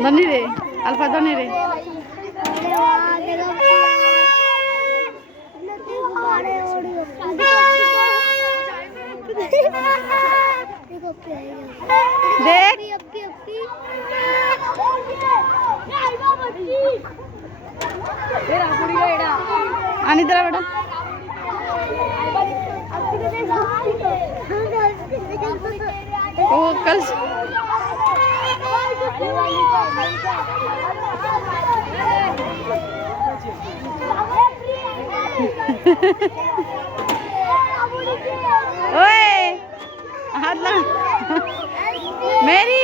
धनी रे अल्फा धनी रे देख आणि जरा बेटा ओ कल ओए हाथ लगा मेरी